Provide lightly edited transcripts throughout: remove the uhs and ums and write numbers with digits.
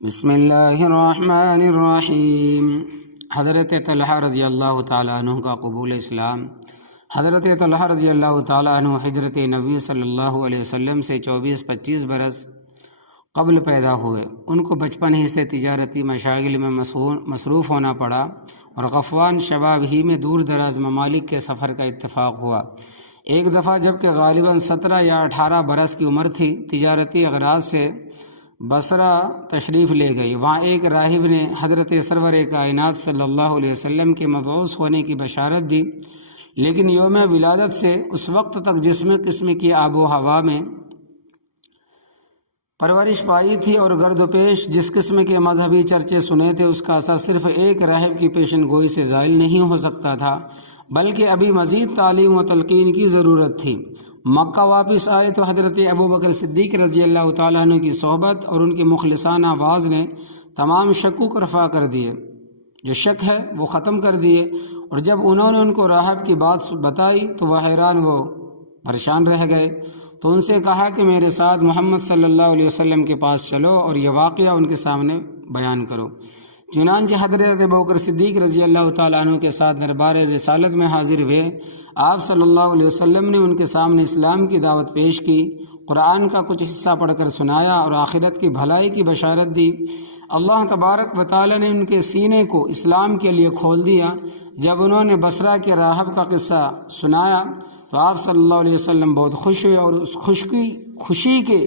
بسم اللہ الرحمن الرحیم۔ حضرت طلحہ رضی اللہ تعالیٰ عنہ کا قبول اسلام۔ حضرت طلحہ رضی اللہ تعالیٰ عنہ ہجرت نبی صلی اللہ علیہ وسلم سے 24-25 برس قبل پیدا ہوئے۔ ان کو بچپن ہی سے تجارتی مشاغل میں مصروف ہونا پڑا اور غفوان شباب ہی میں دور دراز ممالک کے سفر کا اتفاق ہوا۔ ایک دفعہ جب کہ غالباً 17 یا 18 برس کی عمر تھی، تجارتی اغراض سے بصرہ تشریف لے گئی۔ وہاں ایک راہب نے حضرت سرور کائنات صلی اللہ علیہ وسلم کے مبعوث ہونے کی بشارت دی، لیکن یوم ولادت سے اس وقت تک جسم قسم کی آب و ہوا میں پرورش پائی تھی اور گرد و پیش جس قسم کے مذہبی چرچے سنے تھے، اس کا اثر صرف ایک راہب کی پیشن گوئی سے زائل نہیں ہو سکتا تھا، بلکہ ابھی مزید تعلیم و تلقین کی ضرورت تھی۔ مکہ واپس آئے تو حضرت ابوبکر صدیق رضی اللہ تعالیٰ عنہ کی صحبت اور ان کی مخلصانہ آواز نے تمام شکوک رفع کر دیے، جو شک ہے وہ ختم کر دیے، اور جب انہوں نے ان کو راہب کی بات بتائی تو وہ حیران و پریشان رہ گئے۔ تو ان سے کہا کہ میرے ساتھ محمد صلی اللہ علیہ وسلم کے پاس چلو اور یہ واقعہ ان کے سامنے بیان کرو۔ چنانچہ حضرت ابوبکر صدیق رضی اللہ تعالیٰ عنہ کے ساتھ دربار رسالت میں حاضر ہوئے۔ آپ صلی اللہ علیہ وسلم نے ان کے سامنے اسلام کی دعوت پیش کی، قرآن کا کچھ حصہ پڑھ کر سنایا اور آخرت کی بھلائی کی بشارت دی۔ اللہ تبارک و تعالیٰ نے ان کے سینے کو اسلام کے لیے کھول دیا۔ جب انہوں نے بصرہ کے راہب کا قصہ سنایا تو آپ صلی اللہ علیہ وسلم بہت خوش ہوئے، اور اس خوشی کے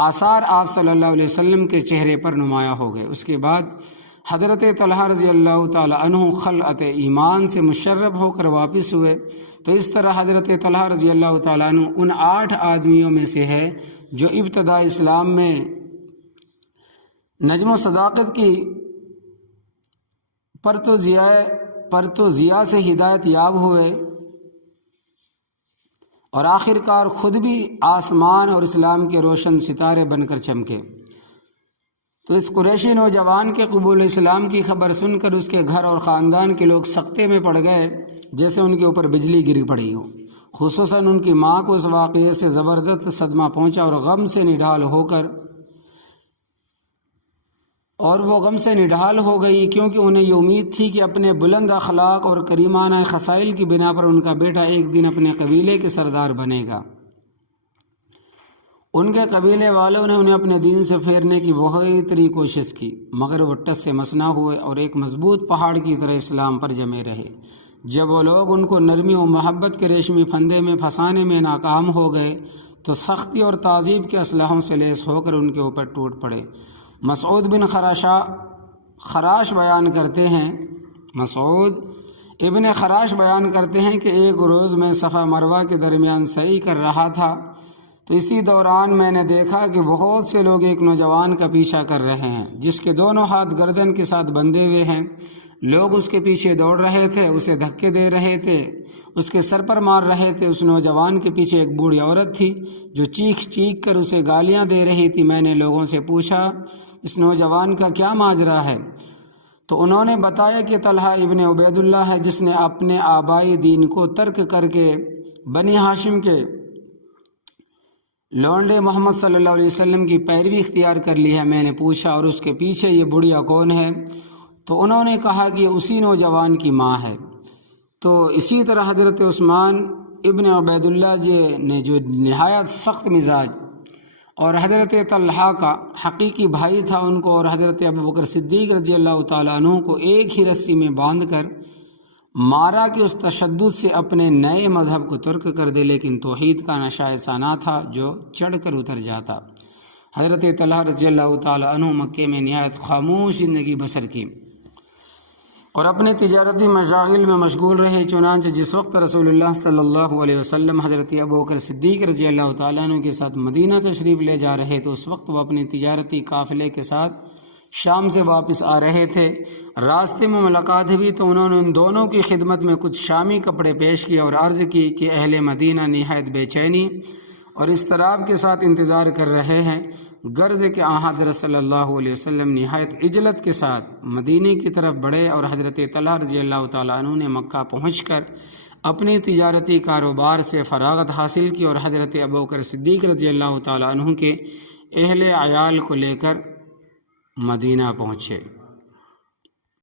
آثار آپ صلی اللہ علیہ وسلم کے چہرے پر نمایاں ہو گئے۔ اس کے بعد حضرت طلحہ رضی اللہ تعالی عنہ خلعت ایمان سے مشرف ہو کر واپس ہوئے۔ تو اس طرح حضرت طلحہ رضی اللہ تعالی عنہ ان 8 آدمیوں میں سے ہے جو ابتدا اسلام میں نجم و صداقت کی پرتو ضیاء سے ہدایت یاب ہوئے اور آخر کار خود بھی آسمان اور اسلام کے روشن ستارے بن کر چمکے۔ تو اس قریشی نوجوان کے قبول اسلام کی خبر سن کر اس کے گھر اور خاندان کے لوگ سکتے میں پڑ گئے، جیسے ان کے اوپر بجلی گر پڑی ہو۔ خصوصاً ان کی ماں کو اس واقعے سے زبردست صدمہ پہنچا اور غم سے نڈھال ہو گئی، کیونکہ انہیں یہ امید تھی کہ اپنے بلند اخلاق اور کریمانہ خصائل کی بنا پر ان کا بیٹا ایک دن اپنے قبیلے کے سردار بنے گا۔ ان کے قبیلے والوں نے انہیں اپنے دین سے پھیرنے کی بہت طری کوشش کی، مگر وہ ٹس سے مس نہ ہوئے اور ایک مضبوط پہاڑ کی طرح اسلام پر جمے رہے۔ جب وہ لوگ ان کو نرمی و محبت کے ریشمی پھندے میں پھنسانے میں ناکام ہو گئے تو سختی اور تعذیب کے اسلحوں سے لیس ہو کر ان کے اوپر ٹوٹ پڑے۔ مسعود ابن خراش بیان کرتے ہیں کہ ایک روز میں صفا مروہ کے درمیان سعی کر رہا تھا، تو اسی دوران میں نے دیکھا کہ بہت سے لوگ ایک نوجوان کا پیچھا کر رہے ہیں جس کے دونوں ہاتھ گردن کے ساتھ بندھے ہوئے ہیں۔ لوگ اس کے پیچھے دوڑ رہے تھے، اسے دھکے دے رہے تھے، اس کے سر پر مار رہے تھے۔ اس نوجوان کے پیچھے ایک بوڑھی عورت تھی جو چیخ کر اسے گالیاں دے رہی تھی۔ میں نے لوگوں سے پوچھا اس نوجوان کا کیا ماجرا ہے، تو انہوں نے بتایا کہ طلحہ ابن عبید اللہ ہے، جس نے اپنے آبائی دین کو ترک کر کے بنی ہاشم کے لونڈے محمد صلی اللہ علیہ وسلم کی پیروی اختیار کر لی ہے۔ میں نے پوچھا اور اس کے پیچھے یہ بڑھیا کون ہے، تو انہوں نے کہا کہ اسی نوجوان کی ماں ہے۔ تو اسی طرح حضرت عثمان ابن عبید اللہ نے جو نہایت سخت مزاج اور حضرت طلحہ کا حقیقی بھائی تھا، ان کو اور حضرت ابوبکر صدیق رضی اللہ تعالیٰ عنہ کو ایک ہی رسی میں باندھ کر مارا کہ اس تشدد سے اپنے نئے مذہب کو ترک کر دے، لیکن توحید کا نشہ ایسا نہ تھا جو چڑھ کر اتر جاتا۔ حضرت طلحہ رضی اللہ تعالیٰ عنہ مکے میں نہایت خاموش زندگی بسر کی اور اپنے تجارتی مشاغل میں مشغول رہے۔ چنانچہ جس وقت رسول اللہ صلی اللہ علیہ وسلم حضرت ابوبکر صدیق رضی اللہ تعالیٰ عنہ کے ساتھ مدینہ تشریف لے جا رہے تو اس وقت وہ اپنے تجارتی قافلے کے ساتھ شام سے واپس آ رہے تھے۔ راستے میں ملاقات ہوئی تو انہوں نے ان دونوں کی خدمت میں کچھ شامی کپڑے پیش کیے اور عرض کی کہ اہل مدینہ نہایت بے چینی اور اضطراب کے ساتھ انتظار کر رہے ہیں، غرض کہ حضرت صلی اللہ علیہ وسلم نہایت عجلت کے ساتھ مدینے کی طرف بڑھے، اور حضرت طلحہ رضی اللہ تعالیٰ عنہ نے مکہ پہنچ کر اپنی تجارتی کاروبار سے فراغت حاصل کی اور حضرت ابوبکر صدیق رضی اللہ تعالیٰ عنہ کے اہل عیال کو لے کر مدینہ پہنچے۔